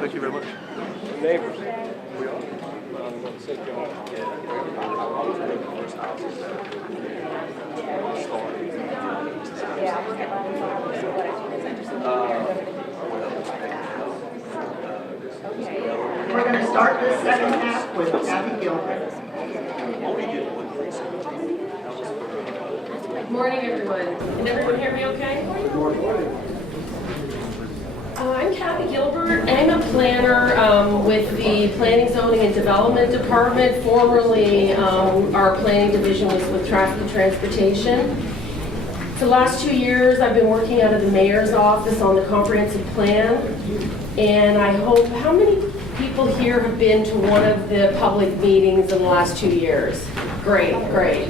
Thank you very much. Neighbors. We are. We're going to start this second half with Kathy Gilbert. Good morning, everyone. Can everyone hear me okay? Good morning. I'm Kathy Gilbert. I'm a planner with the Planning, Zoning, and Development Department. Formerly, our planning division was with Traffic and Transportation. For the last 2 years, I've been working out of the mayor's office on the comprehensive plan. And I hope, how many people here have been to one of the public meetings in the last 2 years? Great, great.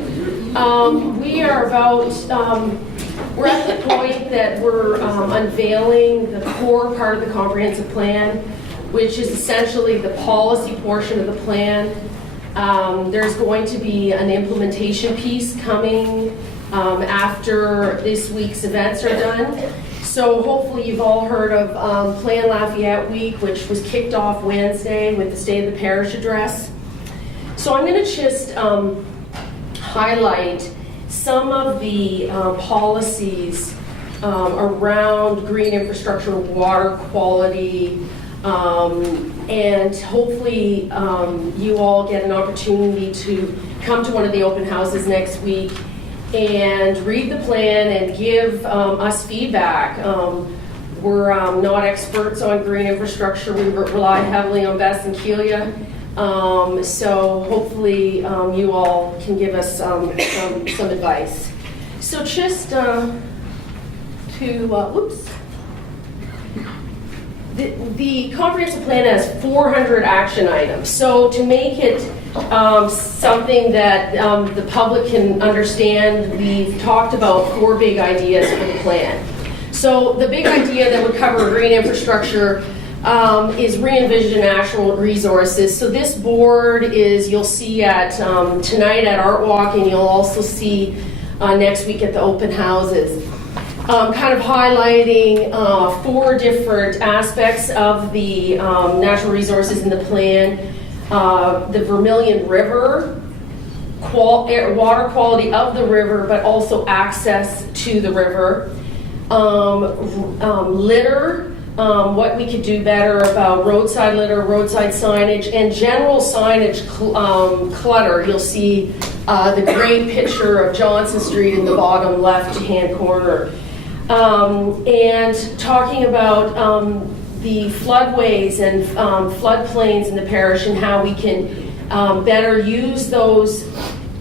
We are about, we're at the point that we're unveiling the core part of the comprehensive plan, which is essentially the policy portion of the plan. There's going to be an implementation piece coming after this week's events are done. So hopefully you've all heard of Plan Lafayette Week, which was kicked off Wednesday with the State of the Parish address. So I'm going to just highlight some of the policies around green infrastructure, water quality, and hopefully you all get an opportunity to come to one of the open houses next week and read the plan and give us feedback. We're not experts on green infrastructure. We rely heavily on Bess and Keelia. So hopefully you all can give us some advice. So just whoops. The comprehensive plan has 400 action items. So to make it something that the public can understand, we've talked about 4 big ideas for the plan. So the big idea that would cover green infrastructure is re-envision natural resources. So this board is, you'll see at tonight at Art Walk, and you'll also see next week at the open houses. Kind of highlighting 4 different aspects of the natural resources in the plan. The Vermilion River, water quality of the river, but also access to the river. Litter, what we could do better about roadside litter, roadside signage, and general signage clutter. You'll see the great picture of Johnson Street in the bottom left-hand corner. And talking about the floodways and floodplains in the parish and how we can better use those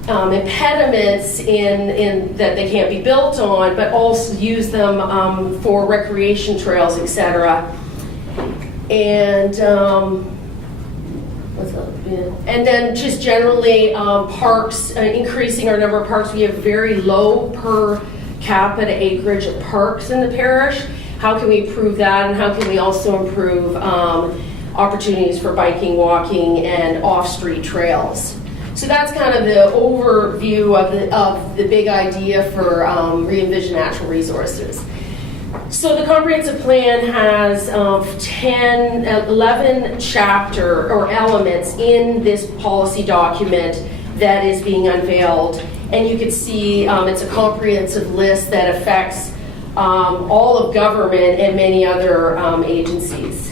impediments in that they can't be built on, but also use them for recreation trails, etc. And what's that? And then just generally parks, increasing our number of parks. We have very low per capita acreage of parks in the parish. How can we improve that, and how can we also improve opportunities for biking, walking, and off-street trails? So that's kind of the overview of the big idea for re-envision natural resources. So the comprehensive plan has 11 chapter or elements in this policy document that is being unveiled. And you can see it's a comprehensive list that affects all of government and many other agencies.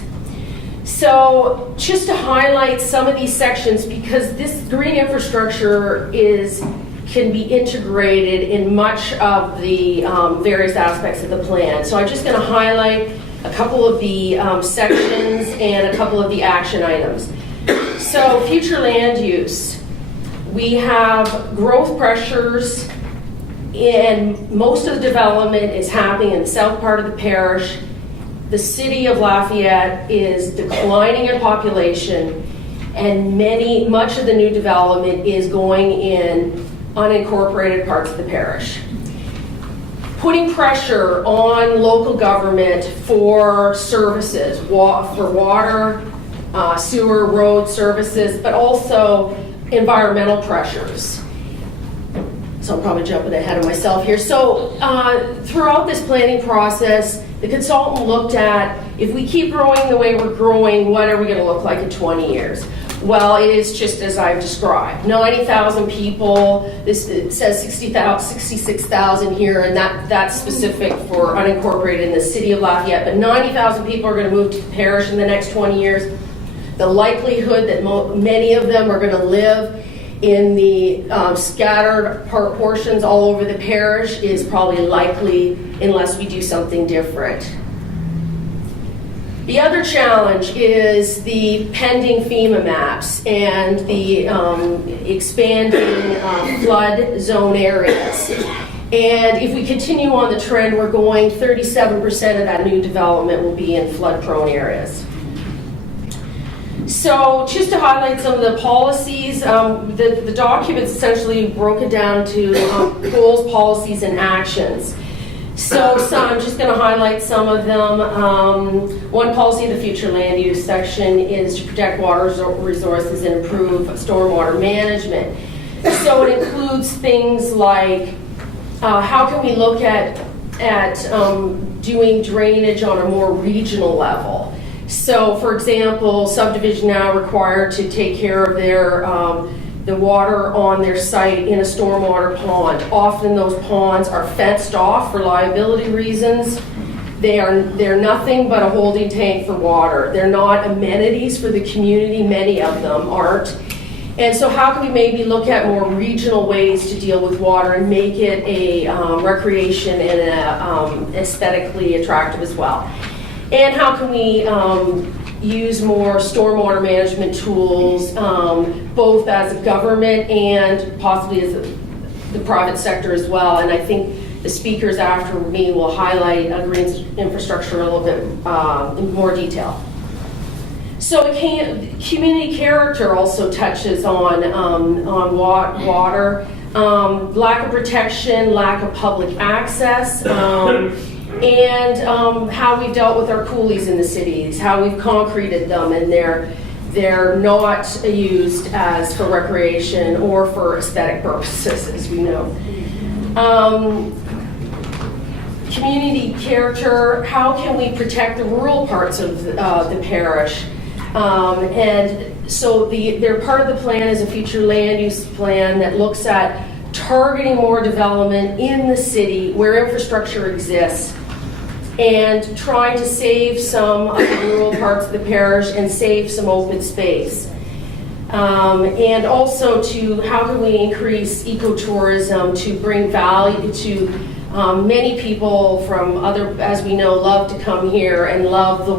So just to highlight some of these sections, because this green infrastructure can be integrated in much of the various aspects of the plan. So I'm just going to highlight a couple of the sections and a couple of the action items. So future land use. We have growth pressures, and most of the development is happening in the south part of the parish. The city of Lafayette is declining in population, and much of the new development is going in unincorporated parts of the parish. Putting pressure on local government for services, for water, sewer, road services, but also environmental pressures. So I'm probably jumping ahead of myself here. So throughout this planning process, the consultant looked at if we keep growing the way we're growing, what are we going to look like in 20 years? Well, it is just as I've described. 90,000 people, it says 66,000 here, and that's specific for unincorporated in the city of Lafayette, but 90,000 people are going to move to the parish in the next 20 years. The likelihood that many of them are going to live in the scattered portions all over the parish is probably likely unless we do something different. The other challenge is the pending FEMA maps and the expanding flood zone areas. And if we continue on the trend we're going, 37% of that new development will be in flood-prone areas. So just to highlight some of the policies, the document's essentially broken down to goals, policies, and actions. So I'm just going to highlight some of them. One policy in the future land use section is to protect water resources and improve stormwater management. So it includes things like how can we look at doing drainage on a more regional level. So, for example, subdivision now required to take care of their the water on their site in a stormwater pond. Often those ponds are fenced off for liability reasons. They're nothing but a holding tank for water. They're not amenities for the community. Many of them aren't. And so, how can we maybe look at more regional ways to deal with water and make it a recreation and aesthetically attractive as well? And how can we use more stormwater management tools, both as a government and possibly as the private sector as well? And I think the speakers after me will highlight green infrastructure a little bit in more detail. So community character also touches on water, lack of protection, lack of public access, and how we've dealt with our coulees in the cities, how we've concreted them, and they're not used as for recreation or for aesthetic purposes, as we know. Community character, how can we protect the rural parts of the parish? And so their part of the plan is a future land use plan that looks at targeting more development in the city where infrastructure exists, and trying to save some of the rural parts of the parish and save some open space. And also to how can we increase ecotourism to bring value to many people from as we know, love to come here and love the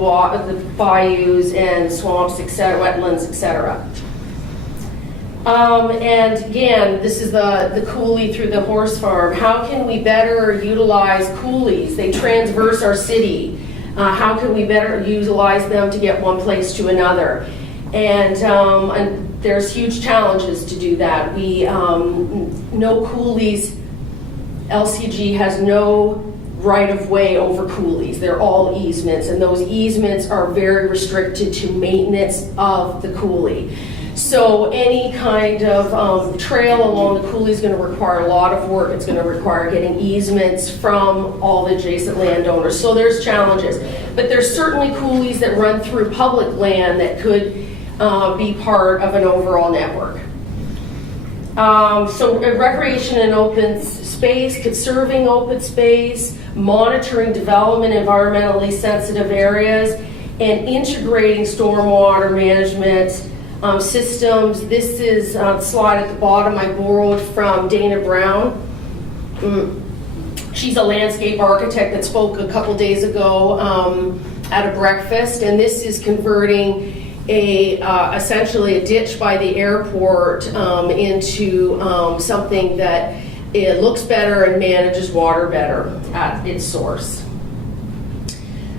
bayous and swamps, etc., wetlands, etc. And again, this is the coulee through the horse farm. How can we better utilize coulees? They transverse our city. How can we better utilize them to get one place to another? And there's huge challenges to do that. No coulees, LCG has no right of way over coulees. They're all easements, and those easements are very restricted to maintenance of the coulee. So any kind of trail along the coulee is going to require a lot of work. It's going to require getting easements from all the adjacent landowners. So there's challenges. But there's certainly coulees that run through public land that could be part of an overall network. So recreation and open space, conserving open space, monitoring development in environmentally sensitive areas, and integrating stormwater management systems. This is the slide at the bottom I borrowed from Dana Brown. She's a landscape architect that spoke a couple days ago at a breakfast, and this is converting essentially a ditch by the airport into something that it looks better and manages water better at its source.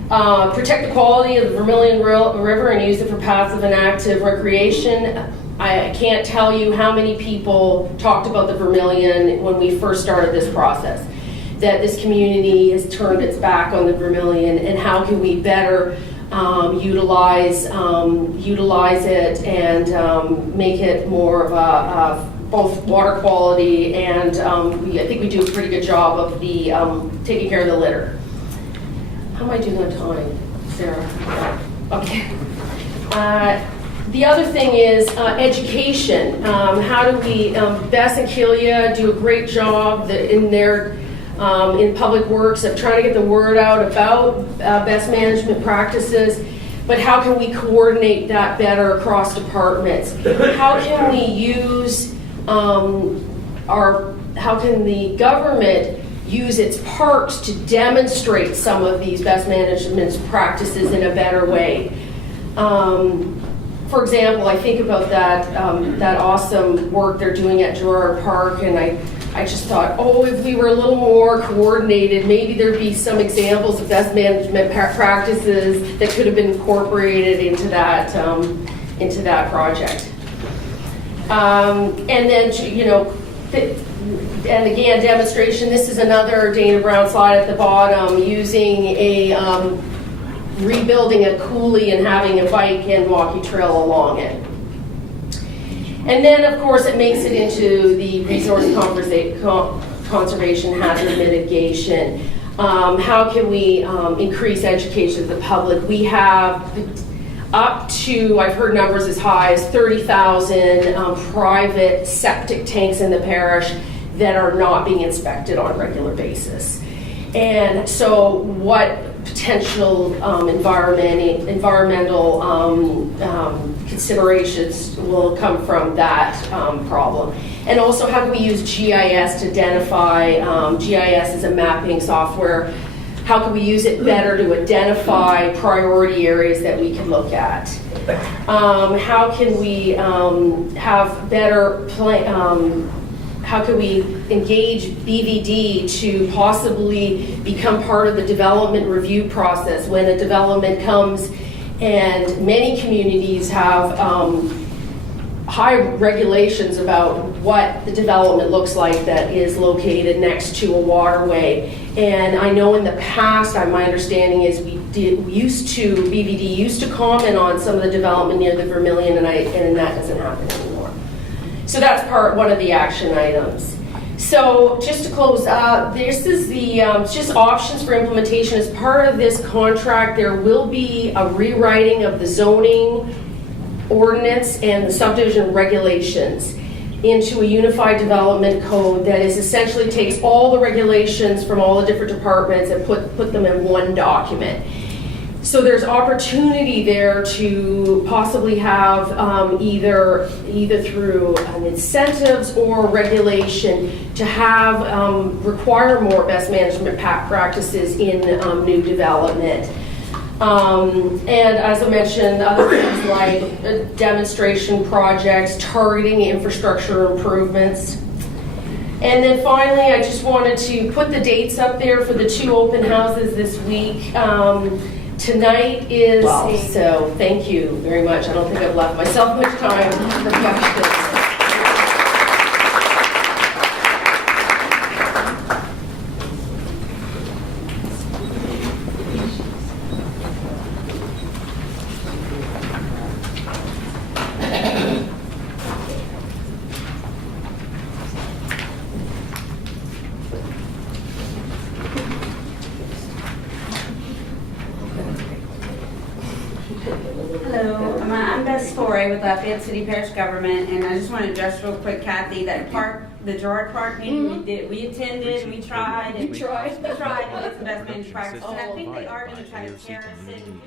Protect the quality of the Vermilion River and use it for passive and active recreation. I can't tell you how many people talked about the Vermilion when we first started this process, that this community has turned its back on the Vermilion, and how can we better utilize it and make it more of a both water quality and I think we do a pretty good job of the taking care of the litter. How am I doing on time? Sarah. Okay. The other thing is education. How do we, Bess and Kelia do a great job in their in public works of trying to get the word out about best management practices, but how can we coordinate that better across departments? How can we use how can the government use its parks to demonstrate some of these best management practices in a better way? For example, I think about that awesome work they're doing at Gerard Park, and I just thought, oh, if we were a little more coordinated, maybe there'd be some examples of best management practices that could have been incorporated into that project. And then, you know, and again, demonstration. This is another Dana Brown slide at the bottom, using a rebuilding a coulee and having a bike and walkie trail along it. And then, of course, it makes it into the resource conservation hazard mitigation. How can we increase education of the public? We have up to, I've heard numbers as high as 30,000 private septic tanks in the parish that are not being inspected on a regular basis. And so what potential environmental considerations will come from that problem? And also, how do we use GIS to identify, GIS is a mapping software, how can we use it better to identify priority areas that we can look at? How can we have better how can we engage BVD to possibly become part of the development review process when a development comes? And many communities have high regulations about what the development looks like that is located next to a waterway. And I know in the past, my understanding is BVD used to comment on some of the development near the Vermilion, and that doesn't happen anymore. So that's one of the action items. So just to close up, this is the just options for implementation. As part of this contract, there will be a rewriting of the zoning ordinance and the subdivision regulations into a unified development code that is essentially takes all the regulations from all the different departments and put them in one document. So there's opportunity there to possibly have either through incentives or regulation to have require more best management practices in new development. And as I mentioned, other things like demonstration projects, targeting infrastructure improvements. And then finally, I just wanted to put the dates up there for the 2 open houses this week. Tonight is, so thank you very much. I don't think I've left myself much time for questions. Hello, I'm Bess Torrey with Lafayette City Parish Government, and I just want to address real quick, Kathy, that the Gerard Park meeting we attended, and we tried, and we tried to get some best managed practice, and I think they are going to try to tear us in.